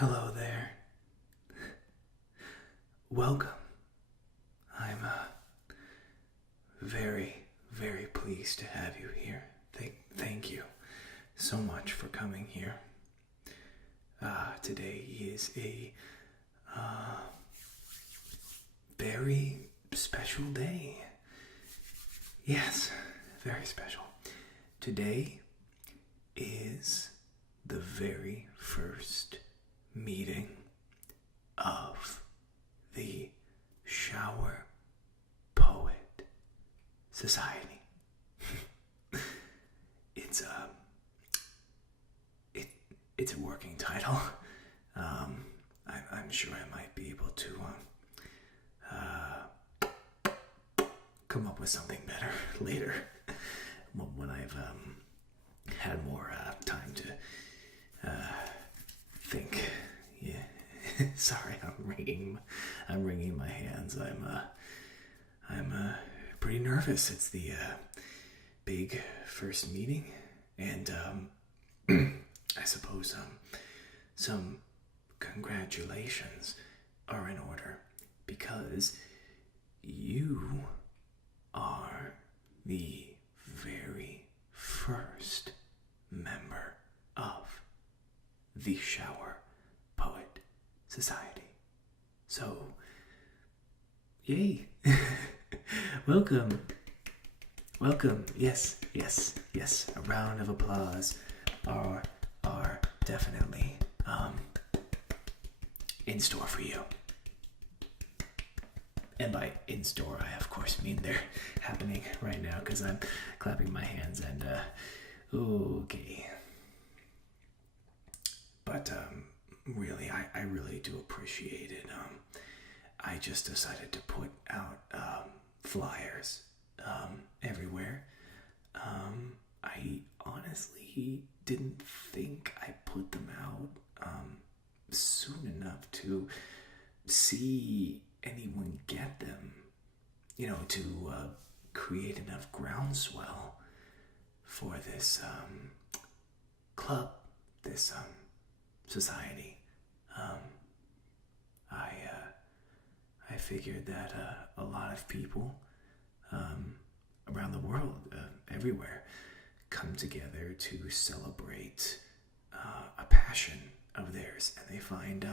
Hello there. Welcome. I'm very, very pleased to have you here. Thank you so much for coming here. Today is a very special day. Yes, very special. Today is the very first meeting of the Shower Poet Society. It's a working title. I'm sure I might be able to come up with something better later when I've had more time to think. Yeah. Sorry, I'm wringing my hands. I'm pretty nervous. It's the big first meeting, and I suppose some congratulations are in order because you are the very first member of the Shower Poet Society. So, yay! Welcome. Yes. A round of applause are definitely in store for you. And by in store, I of course mean they're happening right now because I'm clapping my hands and okay. But really, I really do appreciate it. I just decided to put out flyers everywhere. I honestly didn't think I put them out soon enough to see anyone get them, to create enough groundswell for this club, this society. I figured that a lot of people around the world, everywhere, come together to celebrate a passion of theirs, and they find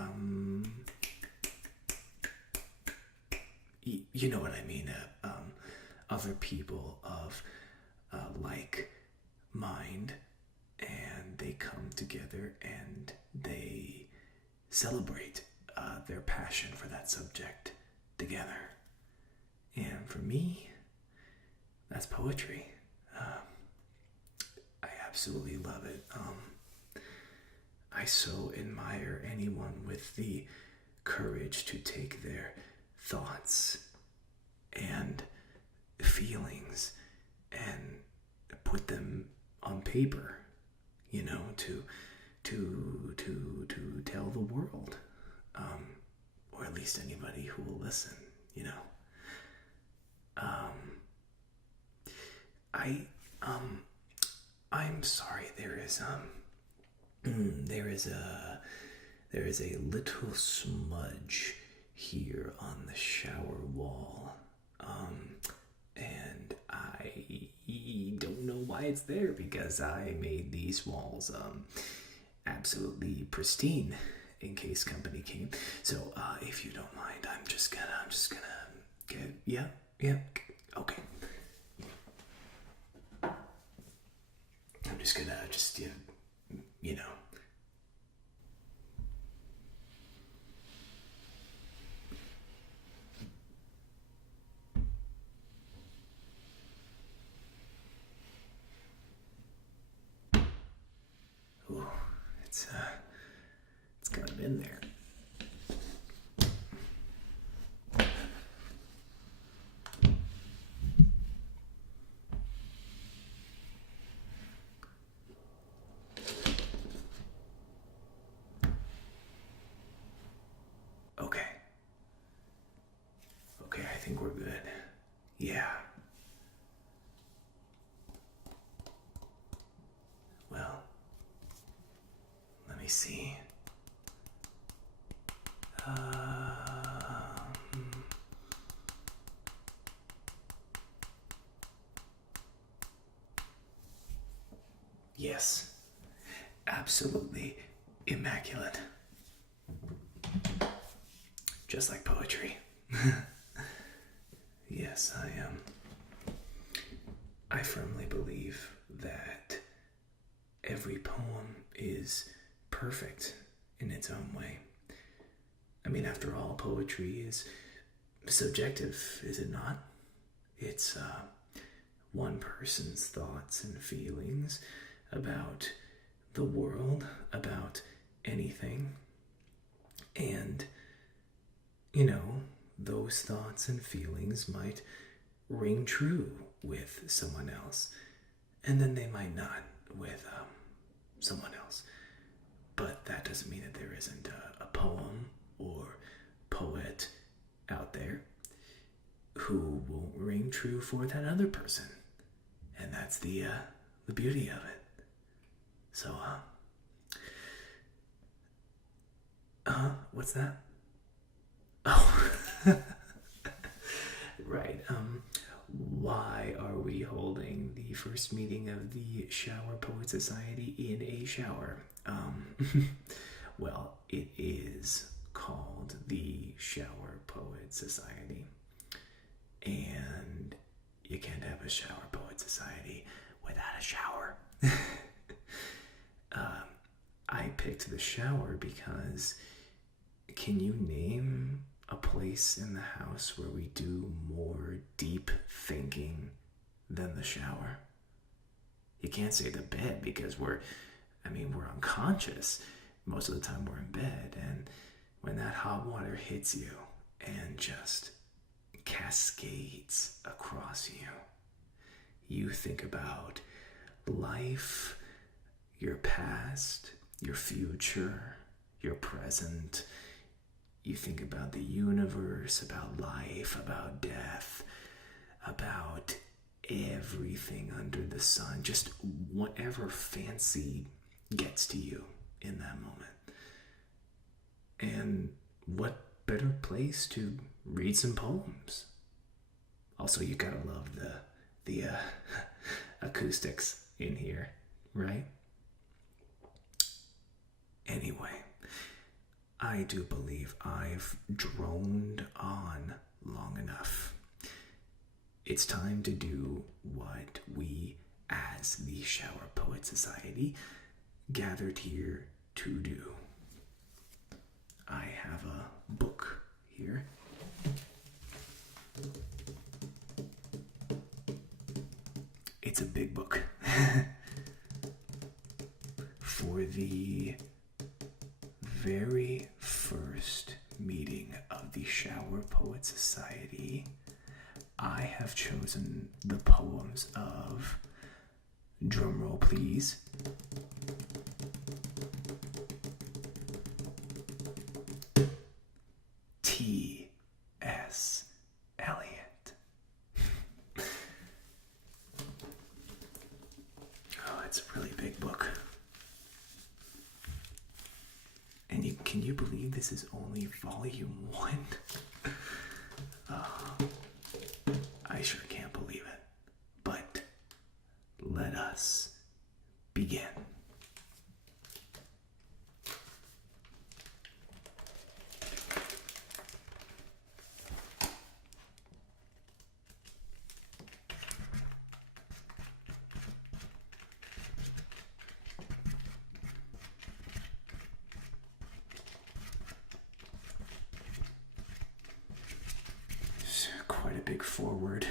you know what I mean, other people of like mind, and they come together and they celebrate their passion for that subject together. And for me, that's poetry. I absolutely love it. I so admire anyone with the courage to take their thoughts and feelings and put them on paper, to tell the world, or at least anybody who will listen, I'm sorry, there is a little smudge here on the shower wall, and I don't know why it's there because I made these walls absolutely pristine in case company came. So if you don't mind, I'm just gonna get okay. I'm just gonna Ooh, it's kind of in there. Okay, I think we're good. Yeah. Well, let me see. Yes, absolutely immaculate. Just like poetry. Yes, I firmly believe that every poem is perfect in its own way. I mean, after all, poetry is subjective, is it not? It's one person's thoughts and feelings about the world, about anything. And, those thoughts and feelings might ring true with someone else, and then they might not with someone else. But that doesn't mean that there isn't a poem or poet out there who will ring true for that other person, and that's the beauty of it. So, what's that? Oh, right. Why are we holding the first meeting of the Shower Poet Society in a shower? Well, it is called the Shower Poet Society. And you can't have a Shower Poet Society without a shower. I picked the shower because can you name a place in the house where we do more deep thinking than the shower? You can't say the bed because we're unconscious. Most of the time we're in bed, and when that hot water hits you and just cascades across you, you think about life, your past, your future, your present. You think about the universe, about life, about death, about everything under the sun, just whatever fancy gets to you in that moment. And what better place to read some poems? Also, you gotta love the acoustics in here, right? Anyway, I do believe I've droned on long enough. It's time to do what we, as the Shower Poet Society, gathered here to do. I have a book here. It's a big book. For the very first meeting of the Shower Poet Society, I have chosen the poems of, drumroll please, T.S. Eliot. Oh, it's a really big book. And can you believe this is only volume 1? I sure can't believe it. But let us begin. Quite a big forward.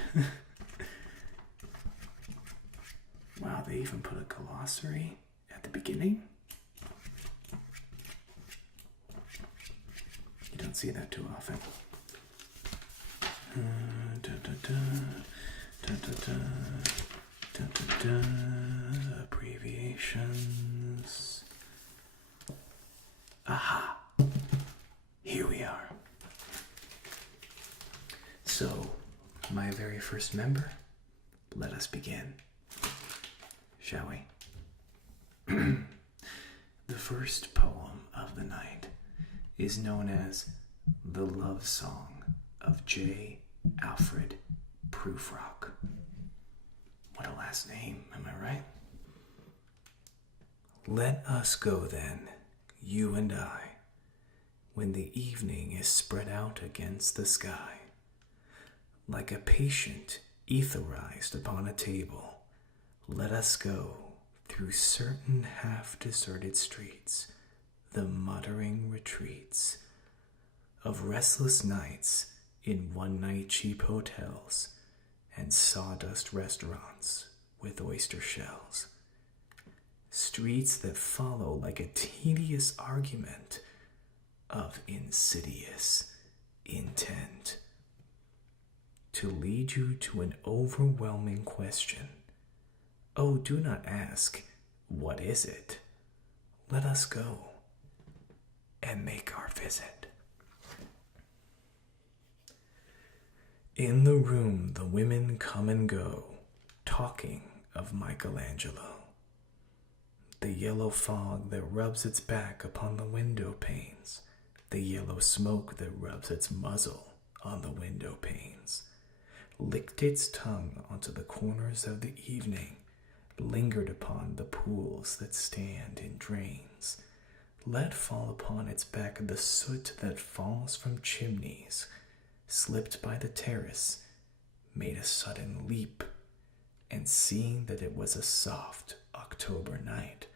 Wow, they even put a glossary at the beginning. You don't see that too often. Abbreviations. Aha! Here we are. So, my very first member, let us begin, shall we? The first poem of the night is known as The Love Song of J. Alfred Prufrock. What a last name, am I right? Let us go then, you and I, when the evening is spread out against the sky. Like a patient etherized upon a table, let us go through certain half-deserted streets, the muttering retreats of restless nights in one-night cheap hotels and sawdust restaurants with oyster shells. Streets that follow like a tedious argument of insidious intent to lead you to an overwhelming question. Oh, do not ask, what is it? Let us go and make our visit. In the room the women come and go, talking of Michelangelo. The yellow fog that rubs its back upon the window panes, the yellow smoke that rubs its muzzle on the window panes, licked its tongue onto the corners of the evening, lingered upon the pools that stand in drains, let fall upon its back the soot that falls from chimneys, slipped by the terrace, made a sudden leap, and seeing that it was a soft October night,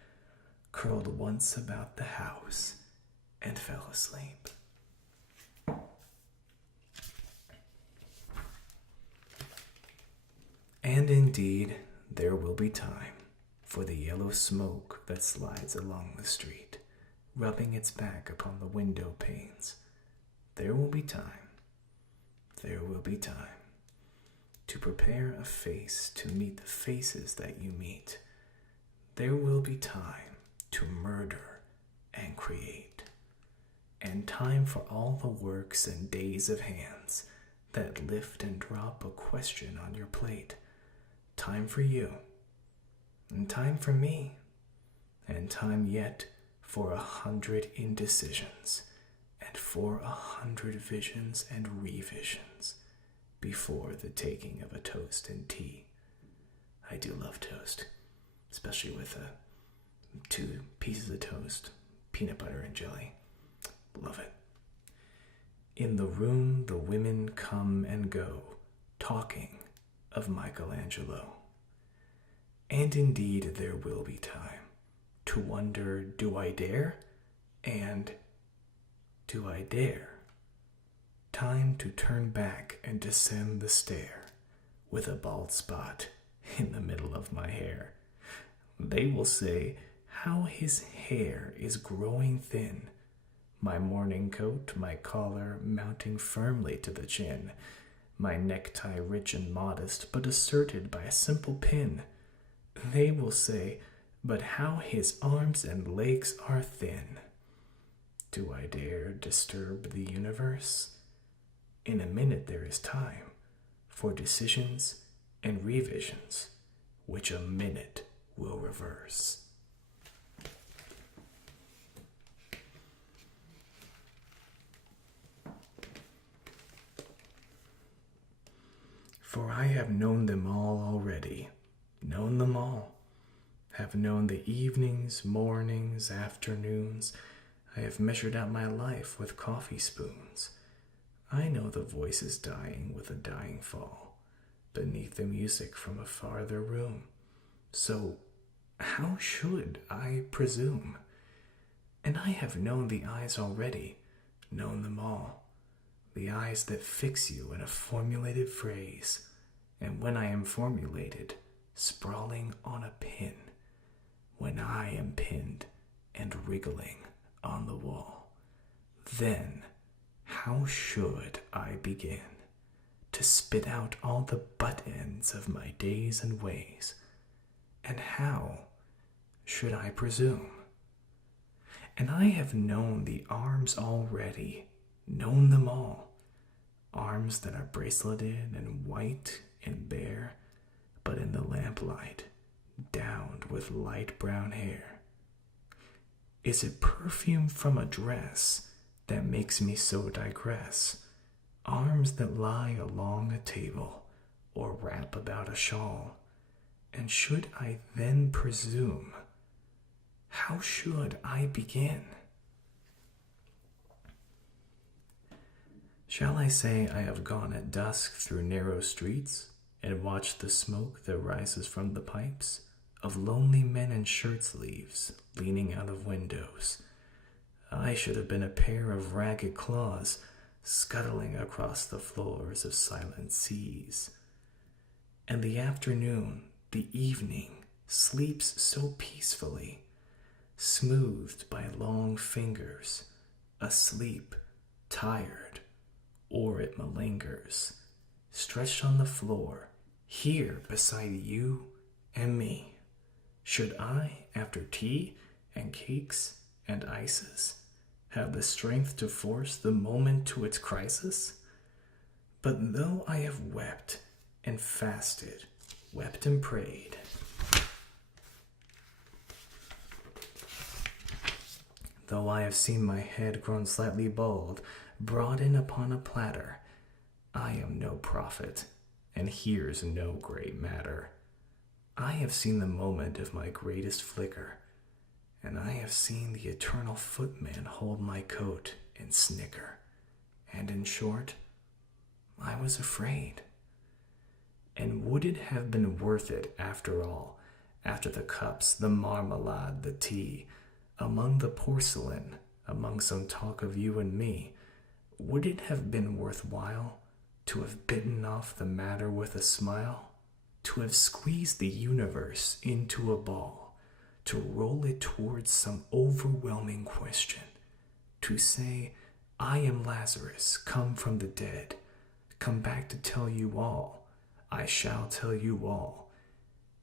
curled once about the house and fell asleep. And indeed, there will be time for the yellow smoke that slides along the street, rubbing its back upon the window panes. There will be time to prepare a face to meet the faces that you meet. There will be time to murder and create, and time for all the works and days of hands that lift and drop a question on your plate. Time for you, and time for me, and time yet for 100 indecisions, and for 100 visions and revisions before the taking of a toast and tea. I do love toast, especially with 2 pieces of toast, peanut butter and jelly. Love it. In the room the women come and go, talking of Michelangelo. And indeed there will be time to wonder, do I dare? And do I dare? Time to turn back and descend the stair with a bald spot in the middle of my hair. They will say, how his hair is growing thin. My morning coat, my collar mounting firmly to the chin, my necktie rich and modest, but asserted by a simple pin. They will say, but how his arms and legs are thin. Do I dare disturb the universe? In a minute there is time for decisions and revisions, which a minute will reverse. For I have known them all already, known them all, have known the evenings, mornings, afternoons. I have measured out my life with coffee spoons. I know the voices dying with a dying fall, beneath the music from a farther room. So how should I presume? And I have known the eyes already, known them all, the eyes that fix you in a formulated phrase, and when I am formulated, sprawling on a pin, when I am pinned and wriggling on the wall, then how should I begin to spit out all the butt ends of my days and ways? And how should I presume? And I have known the arms already, known them all, arms that are braceleted and white and bare, but in the lamplight, downed with light brown hair. Is it perfume from a dress that makes me so digress? Arms that lie along a table or wrap about a shawl, and should I then presume? How should I begin? Shall I say I have gone at dusk through narrow streets and watched the smoke that rises from the pipes of lonely men in shirt sleeves leaning out of windows? I should have been a pair of ragged claws scuttling across the floors of silent seas. And the afternoon, the evening, sleeps so peacefully, smoothed by long fingers, asleep, tired, or it malingers, stretched on the floor, here beside you and me. Should I, after tea and cakes and ices, have the strength to force the moment to its crisis? But though I have wept and fasted, wept and prayed, though I have seen my head grown slightly bald, brought in upon a platter, I am no prophet, and here's no great matter. I have seen the moment of my greatest flicker, and I have seen the eternal footman hold my coat and snicker, and in short, I was afraid. And would it have been worth it after all, after the cups, the marmalade, the tea, among the porcelain, among some talk of you and me, would it have been worthwhile to have bitten off the matter with a smile, to have squeezed the universe into a ball, to roll it towards some overwhelming question, to say, I am Lazarus, come from the dead, come back to tell you all, I shall tell you all.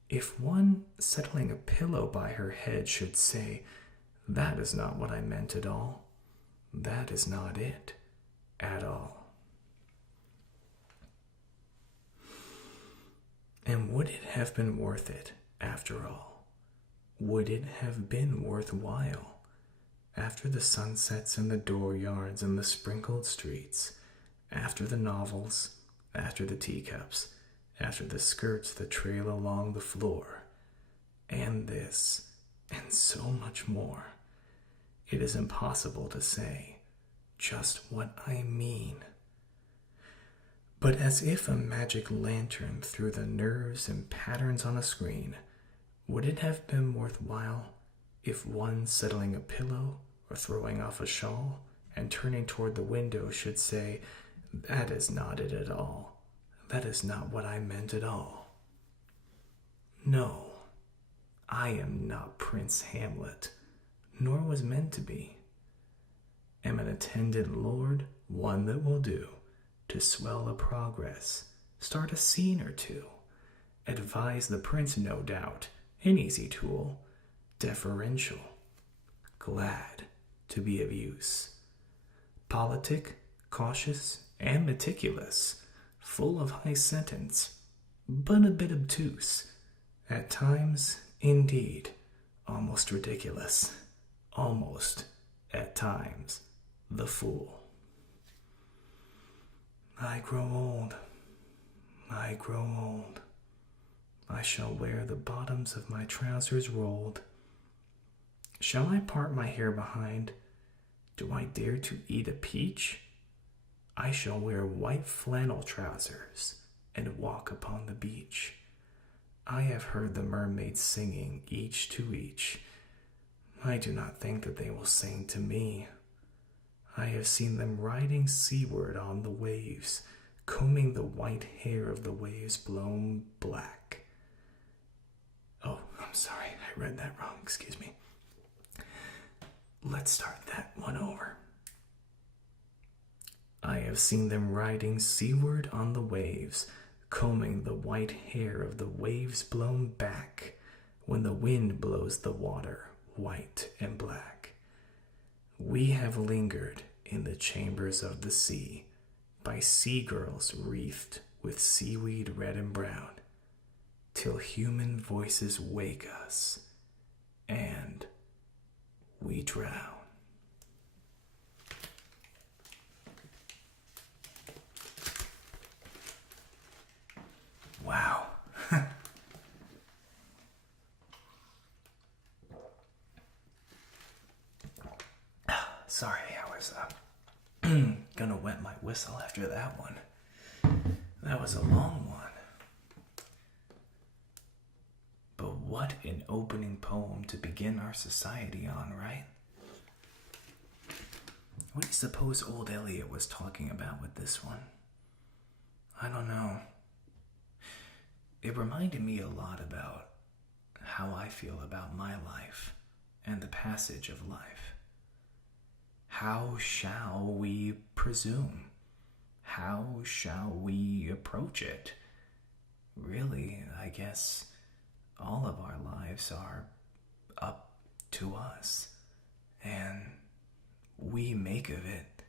If one settling a pillow by her head should say, that is not what I meant at all, that is not it at all. And would it have been worth it, after all? Would it have been worthwhile, after the sunsets and the dooryards and the sprinkled streets, after the novels, after the teacups, after the skirts that trail along the floor, and this, and so much more? It is impossible to say just what I mean. But as if a magic lantern threw the nerves and patterns on a screen, would it have been worthwhile if one settling a pillow or throwing off a shawl and turning toward the window should say, that is not it at all, that is not what I meant at all? No, I am not Prince Hamlet, nor was meant to be. Am an attendant lord, one that will do, to swell a progress, start a scene or two, advise the prince, no doubt, an easy tool, deferential, glad to be of use, politic, cautious, and meticulous, full of high sentence, but a bit obtuse, at times, indeed, almost ridiculous, almost, at times, the fool. I grow old, I grow old. I shall wear the bottoms of my trousers rolled. Shall I part my hair behind? Do I dare to eat a peach? I shall wear white flannel trousers and walk upon the beach. I have heard the mermaids singing each to each. I do not think that they will sing to me. I have seen them riding seaward on the waves, combing the white hair of the waves blown black. Oh, I'm sorry, I read that wrong, excuse me. Let's start that one over. I have seen them riding seaward on the waves, combing the white hair of the waves blown back, when the wind blows the water white and black. We have lingered in the chambers of the sea, by sea-girls wreathed with seaweed red and brown, till human voices wake us, and we drown. Wow. Gonna wet my whistle after that one. That was a long one. But what an opening poem to begin our society on, right? What do you suppose old Eliot was talking about with this one? I don't know. It reminded me a lot about how I feel about my life and the passage of life. How shall we presume? How shall we approach it? Really, I guess all of our lives are up to us, and we make of it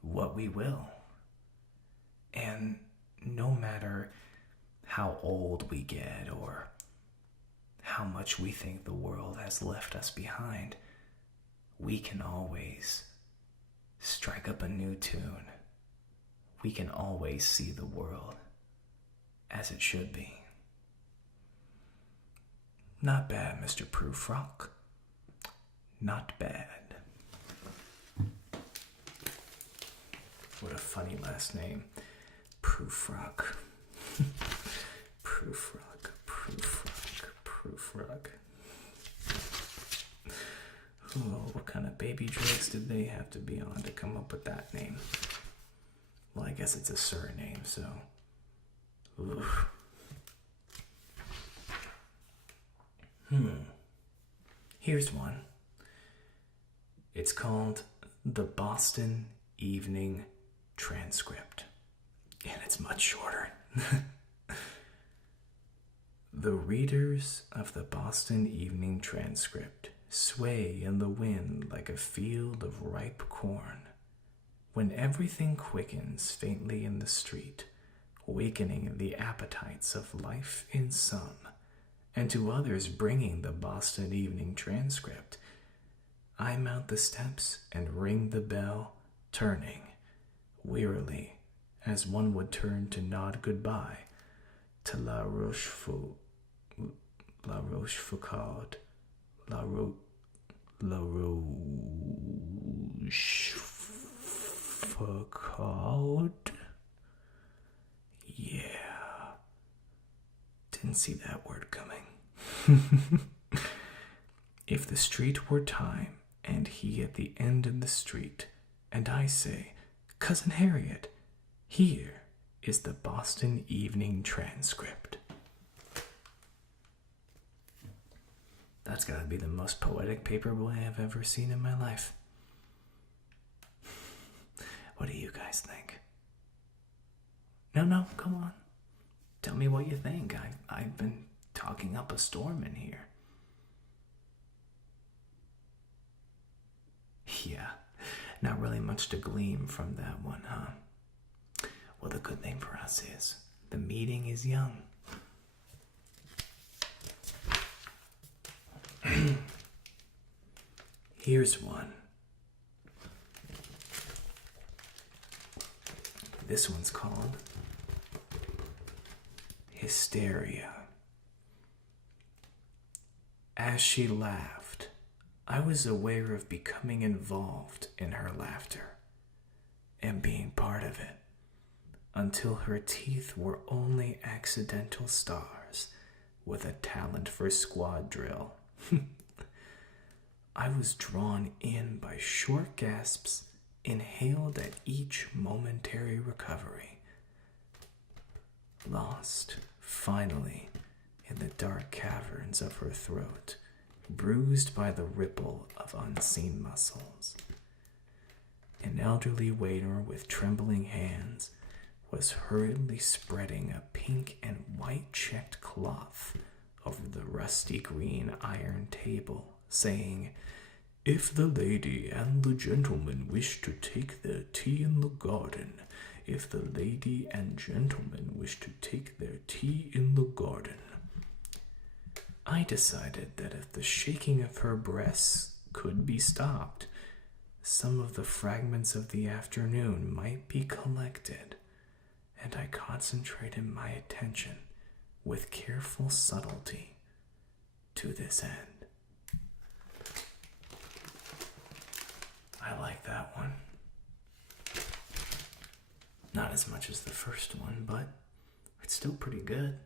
what we will. And no matter how old we get or how much we think the world has left us behind, we can always strike up a new tune. We can always see the world as it should be. Not bad, Mr. Prufrock. Not bad. What a funny last name. Prufrock. Prufrock. Oh, what kind of baby drugs did they have to be on to come up with that name? Well, I guess it's a surname, so. Oof. Here's one. It's called The Boston Evening Transcript, and it's much shorter. The readers of the Boston Evening Transcript sway in the wind like a field of ripe corn, when everything quickens faintly in the street, wakening the appetites of life in some, and to others bringing the Boston Evening Transcript. I mount the steps and ring the bell, turning, wearily, as one would turn to nod goodbye to La Rochefoucauld, Yeah. Didn't see that word coming. If the street were time, and he at the end of the street, and I say, Cousin Harriet, here is the Boston Evening Transcript. That's gotta be the most poetic paperboy I've ever seen in my life. What do you guys think? No, come on. Tell me what you think. I've been talking up a storm in here. Yeah, not really much to glean from that one, huh? Well, the good thing for us is the meeting is young. Here's one. This one's called Hysteria. As she laughed, I was aware of becoming involved in her laughter and being part of it until her teeth were only accidental stars with a talent for squad drill. I was drawn in by short gasps inhaled at each momentary recovery, lost finally in the dark caverns of her throat, bruised by the ripple of unseen muscles. An elderly waiter with trembling hands was hurriedly spreading a pink and white checked cloth over the rusty green iron table, saying, "If the lady and the gentleman wish to take their tea in the garden, if the lady and gentleman wish to take their tea in the garden." I decided that if the shaking of her breasts could be stopped, some of the fragments of the afternoon might be collected, and I concentrated my attention with careful subtlety to this end. I like that one. Not as much as the first one, but it's still pretty good.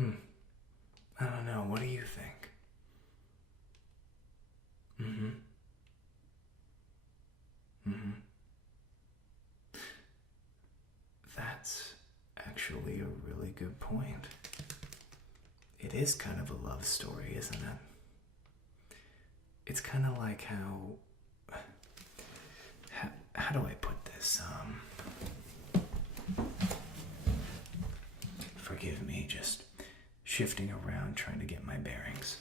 I don't know. What do you think? That's actually a really good point. It is kind of a love story, isn't it? It's kind of like how do I put this? Forgive me, just shifting around trying to get my bearings.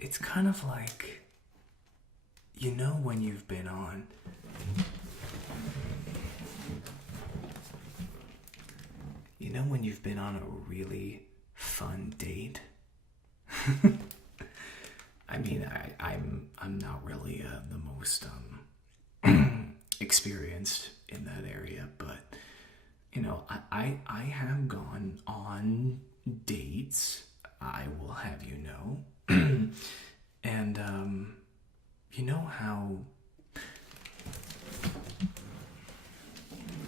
It's kind of like, when you've been on a really fun date. I mean, I'm not really the most experienced in that area, but I have gone on dates, I will have you know. And you know how,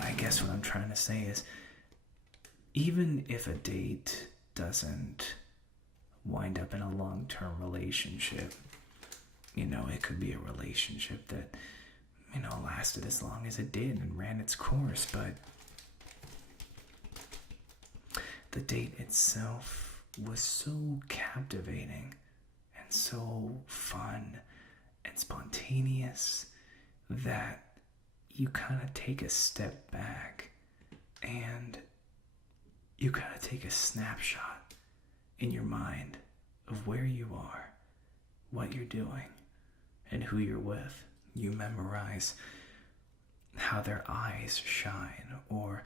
I guess what I'm trying to say is, even if a date doesn't wind up in a long-term relationship, it could be a relationship that, lasted as long as it did and ran its course, but the date itself was so captivating and so fun and spontaneous that you kind of take a step back and you kind of take a snapshot in your mind of where you are, what you're doing, and who you're with. You memorize how their eyes shine, or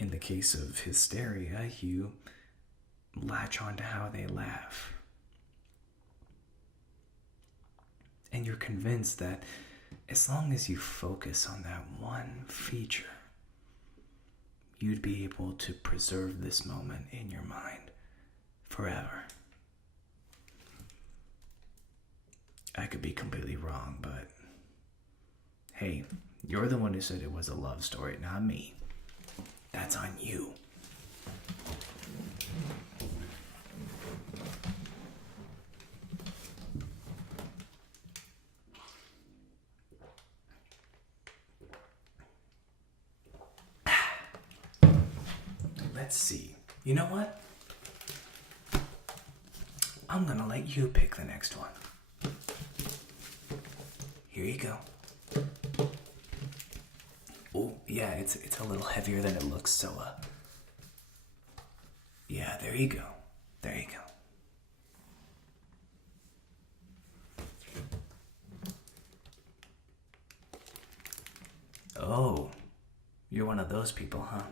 in the case of hysteria, you latch on to how they laugh. And you're convinced that as long as you focus on that one feature, you'd be able to preserve this moment in your mind forever. I could be completely wrong, but hey, you're the one who said it was a love story, not me. That's on you. Let's see. You know what? I'm gonna let you pick the next one. Here you go. Oh, yeah, it's a little heavier than it looks, so yeah, there you go. There you go. Oh, you're one of those people, huh?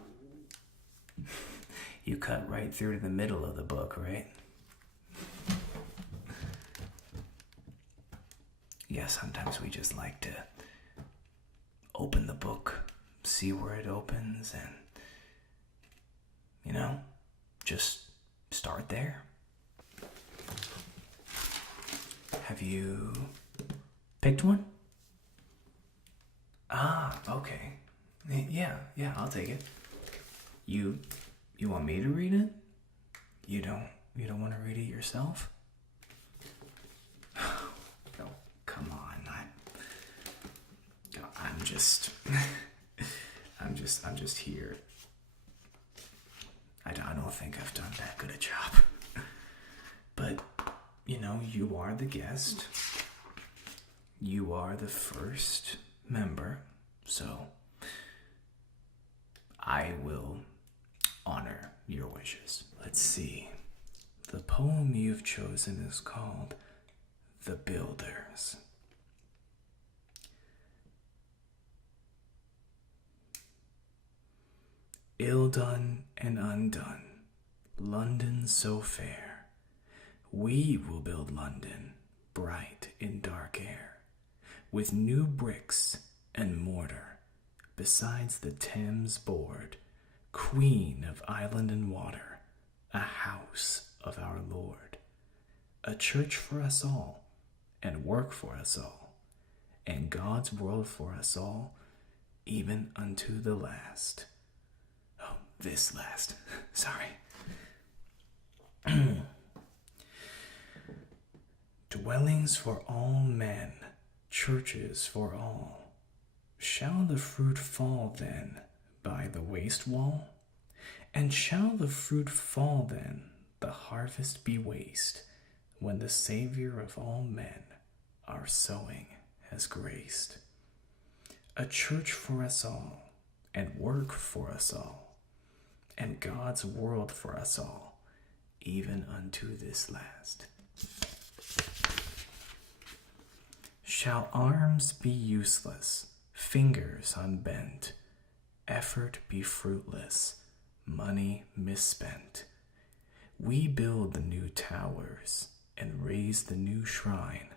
You cut right through to the middle of the book, right? Yeah, sometimes we just like to open the book, see where it opens, and, just start there. Have you picked one? Ah, okay. Yeah, I'll take it. You want me to read it? You don't want to read it yourself? No, come on. I'm just here. I don't think I've done that good a job. But, you are the guest. You are the first member, so I will honor your wishes. Let's see. The poem you've chosen is called The Builders. Ill done and undone, London so fair. We will build London bright in dark air, with new bricks and mortar, besides the Thames board, queen of island and water, a house of our Lord, a church for us all, and work for us all, and God's world for us all, even unto the last. Oh, this last. Sorry. Dwellings for all men, churches for all. Shall the fruit fall then by the waste wall? And shall the fruit fall then, the harvest be waste, when the Savior of all men our sowing has graced? A church for us all, and work for us all, and God's world for us all, even unto this last. Shall arms be useless, fingers unbent, effort be fruitless, money misspent? We build the new towers and raise the new shrine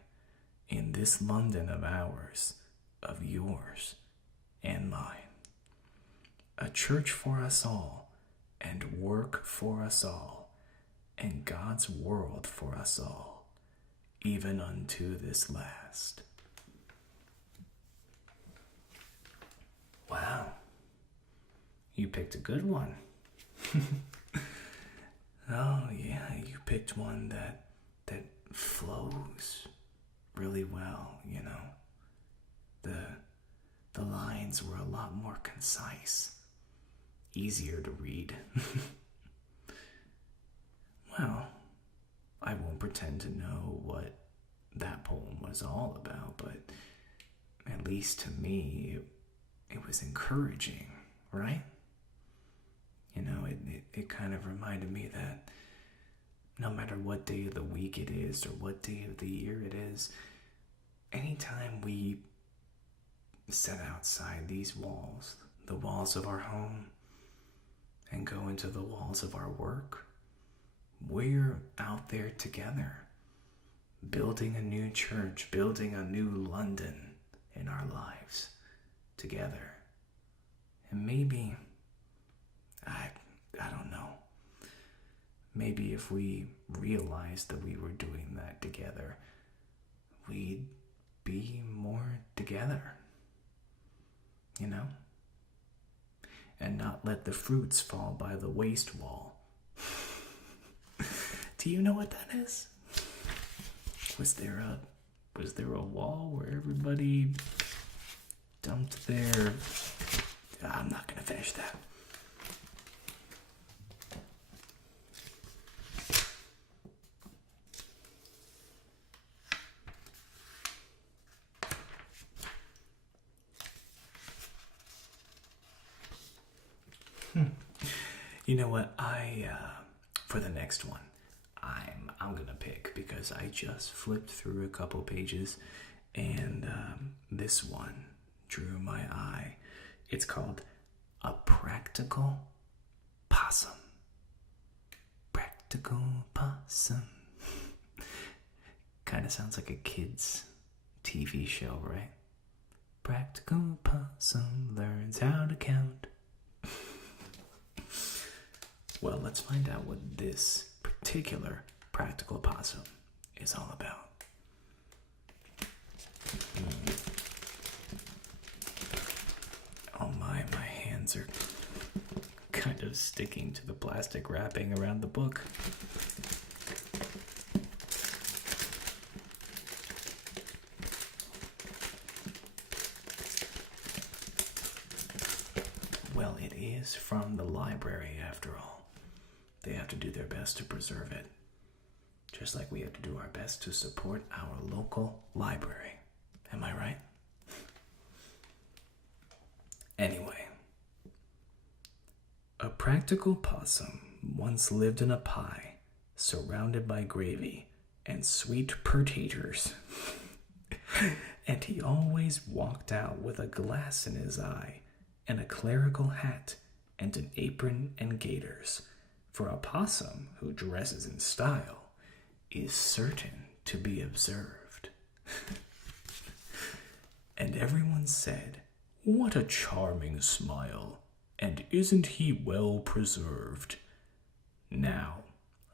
in this London of ours, of yours and mine. A church for us all, and work for us all, and God's world for us all, even unto this last. Wow, you picked a good one. Oh yeah, you picked one that flows really well, you know. The lines were a lot more concise, easier to read. Well, I won't pretend to know what that poem was all about, but at least to me, it was encouraging, right? You know, it kind of reminded me that no matter what day of the week it is or what day of the year it is, anytime we set outside these walls, the walls of our home, and go into the walls of our work, we're out there together, building a new church, building a new London in our lives together. And maybe, I don't know, maybe if we realized that we were doing that together, we'd be more together, you know? And not let the fruits fall by the waste wall. Do you know what that is? Was there a wall where everybody dumped their... I'm not gonna finish that. You know what? For the next one, I'm gonna pick, because I just flipped through a couple pages, and this one drew my eye. It's called A Practical Possum. Practical Possum. Kind of sounds like a kid's TV show, right? Practical Possum learns how to count. Well, let's find out what this particular practical possum is all about. Oh my hands are kind of sticking to the plastic wrapping around the book. Well, it is from the library after all. They have to do their best to preserve it, just like we have to do our best to support our local library. Am I right? Anyway, a practical possum once lived in a pie, surrounded by gravy and sweet pertaters. And he always walked out with a glass in his eye and a clerical hat and an apron and gaiters. For a possum who dresses in style is certain to be observed. And everyone said, "What a charming smile, and isn't he well preserved?" Now,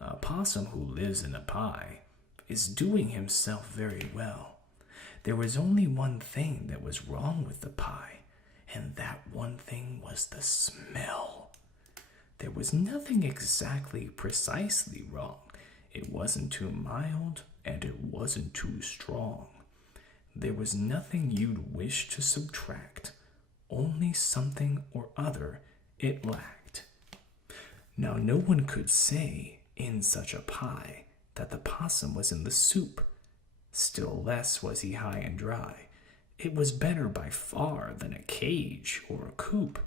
a possum who lives in a pie is doing himself very well. There was only one thing that was wrong with the pie, and that one thing was the smell. There was nothing exactly precisely wrong. It wasn't too mild, and it wasn't too strong. There was nothing you'd wish to subtract, only something or other it lacked. Now no one could say, in such a pie, that the possum was in the soup. Still less was he high and dry. It was better by far than a cage or a coop.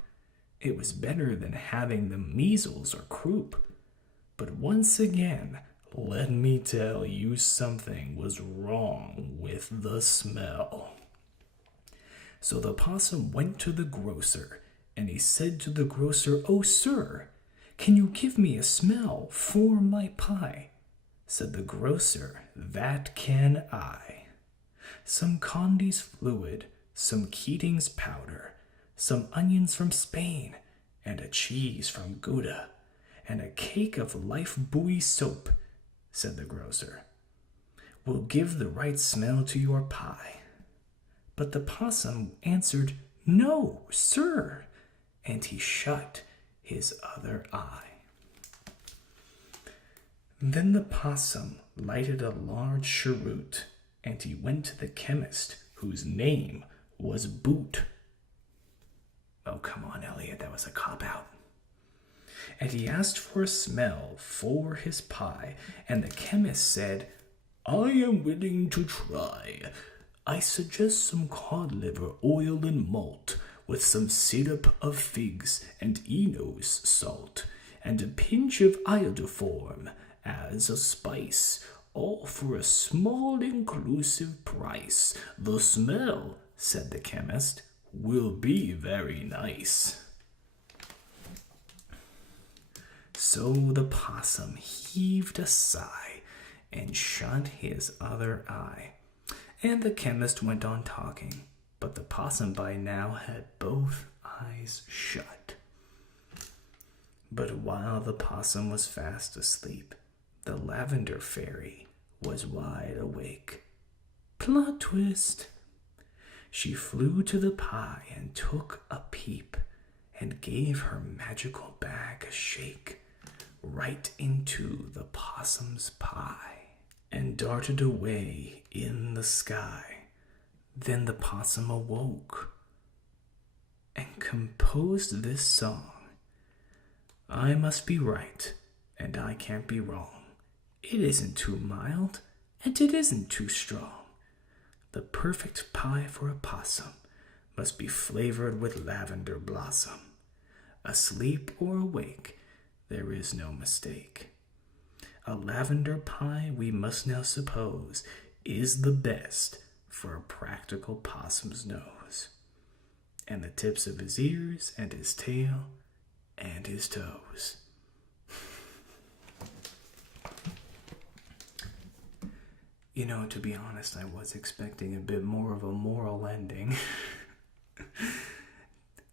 It was better than having the measles or croup. But once again, let me tell you, something was wrong with the smell. So the possum went to the grocer, and he said to the grocer, "Oh, sir, can you give me a smell for my pie?" Said the grocer, "That can I. Some Condy's fluid, some Keating's powder, some onions from Spain, and a cheese from Gouda, and a cake of life buoy soap," said the grocer, "will give the right smell to your pie." But the possum answered, "No, sir," and he shut his other eye. Then the possum lighted a large cheroot, and he went to the chemist, whose name was Boot. Oh, come on, Eliot, that was a cop-out. And he asked for a smell for his pie, and the chemist said, "I am willing to try. I suggest some cod liver oil and malt, with some syrup of figs and Enos salt, and a pinch of iodoform as a spice, all for a small inclusive price. The smell," said the chemist, "will be very nice." So the possum heaved a sigh and shut his other eye, and the chemist went on talking, but the possum by now had both eyes shut. But while the possum was fast asleep, the lavender fairy was wide awake. Plot twist! She flew to the pie and took a peep, and gave her magical bag a shake right into the possum's pie, and darted away in the sky. Then the possum awoke and composed this song. I must be right, and I can't be wrong. It isn't too mild, and it isn't too strong. The perfect pie for a possum must be flavored with lavender blossom. Asleep or awake, there is no mistake. A lavender pie, we must now suppose, is the best for a practical possum's nose, and the tips of his ears, and his tail, and his toes. You know, to be honest, I was expecting a bit more of a moral ending.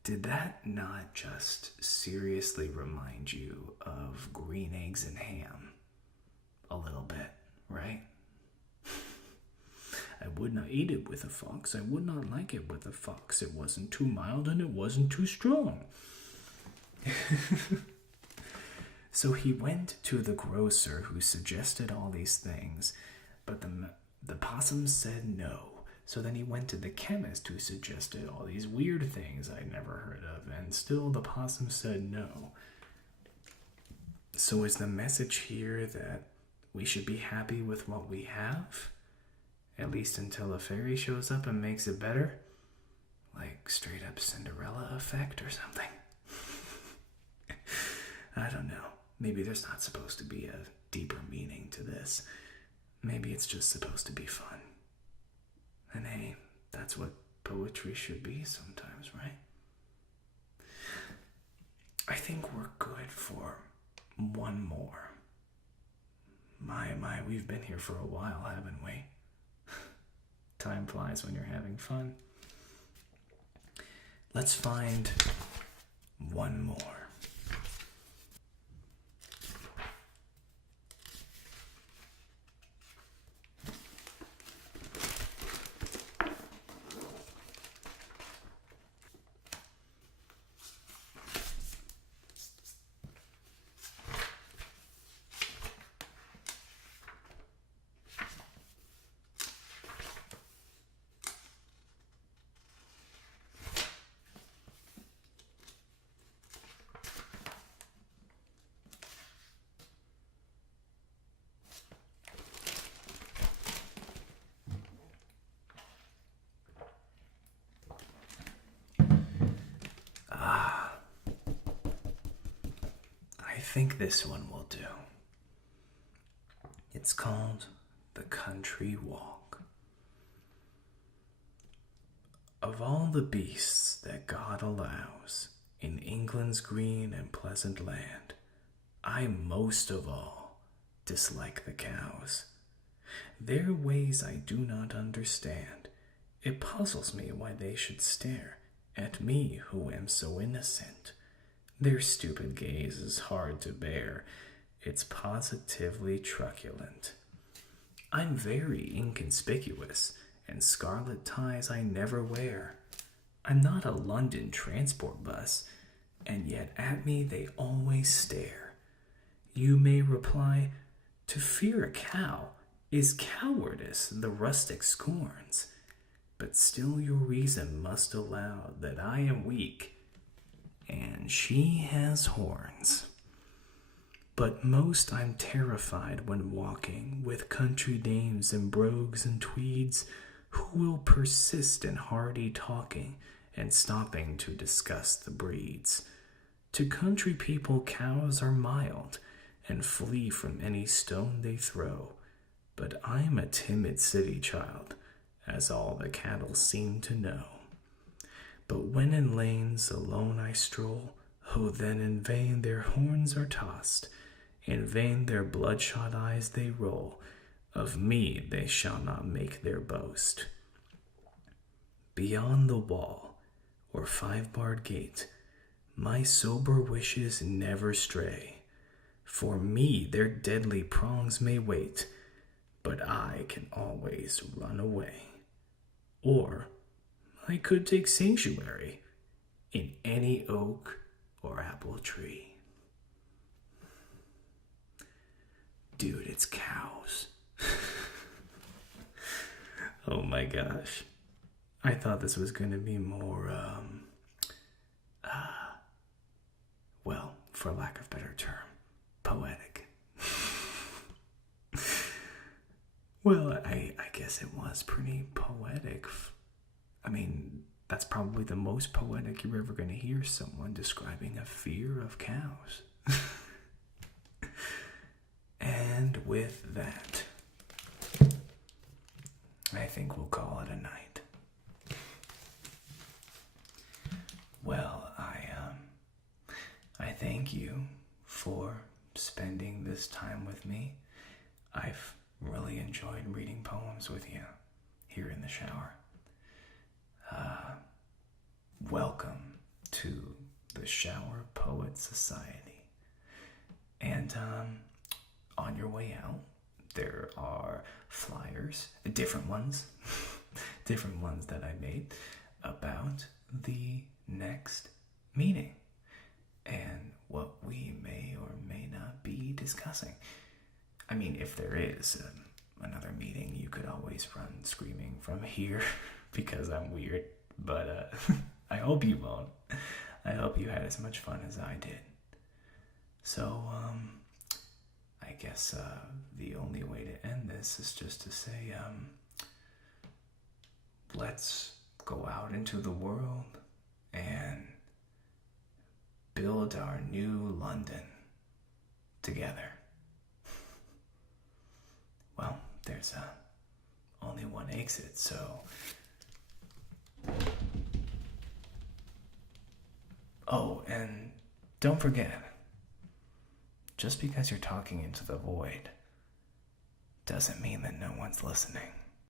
Did that not just seriously remind you of green eggs and ham? A little bit, right? I would not eat it with a fox. I would not like it with a fox. It wasn't too mild and it wasn't too strong. So he went to the grocer, who suggested all these things, but the possum said no. So then he went to the chemist, who suggested all these weird things I'd never heard of, and still the possum said no. So is the message here that we should be happy with what we have? At least until a fairy shows up and makes it better? Like straight up Cinderella effect or something? I don't know. Maybe there's not supposed to be a deeper meaning to this. Maybe it's just supposed to be fun. And hey, that's what poetry should be sometimes, right? I think we're good for one more. My, we've been here for a while, haven't we? Time flies when you're having fun. Let's find one more. think this one will do. It's called The Country Walk. Of all the beasts that God allows in England's green and pleasant land, I most of all dislike the cows. Their ways I do not understand. It puzzles me why they should stare at me who am so innocent. Their stupid gaze is hard to bear. It's positively truculent. I'm very inconspicuous, and scarlet ties I never wear. I'm not a London transport bus, and yet at me they always stare. You may reply, to fear a cow is cowardice the rustic scorns, but still your reason must allow that I am weak, and she has horns. But most I'm terrified when walking with country dames and brogues and tweeds, who will persist in hearty talking and stopping to discuss the breeds. To country people cows are mild, and flee from any stone they throw, but I'm a timid city child, as all the cattle seem to know. But when in lanes alone I stroll, oh, then in vain their horns are tossed, in vain their bloodshot eyes they roll, of me they shall not make their boast. Beyond the wall, or five-barred gate, my sober wishes never stray. For me their deadly prongs may wait, but I can always run away. Or I could take sanctuary in any oak or apple tree. Dude, it's cows. Oh my gosh. I thought this was going to be more, well, for lack of a better term, poetic. Well, I guess it was pretty poetic. I mean, that's probably the most poetic you're ever going to hear someone describing a fear of cows. And with that, I think we'll call it a night. Well, I thank you for spending this time with me. I've really enjoyed reading poems with you here in the shower. Welcome to the Shower Poet Society. And on your way out, there are flyers, different ones that I made about the next meeting and what we may or may not be discussing. I mean, if there is another meeting, you could always run screaming from here because I'm weird, but I hope you won't. I hope you had as much fun as I did. So, I guess the only way to end this is just to say, let's go out into the world and build our new London together. Well, there's only one exit, so... Oh, and don't forget, just because you're talking into the void doesn't mean that no one's listening.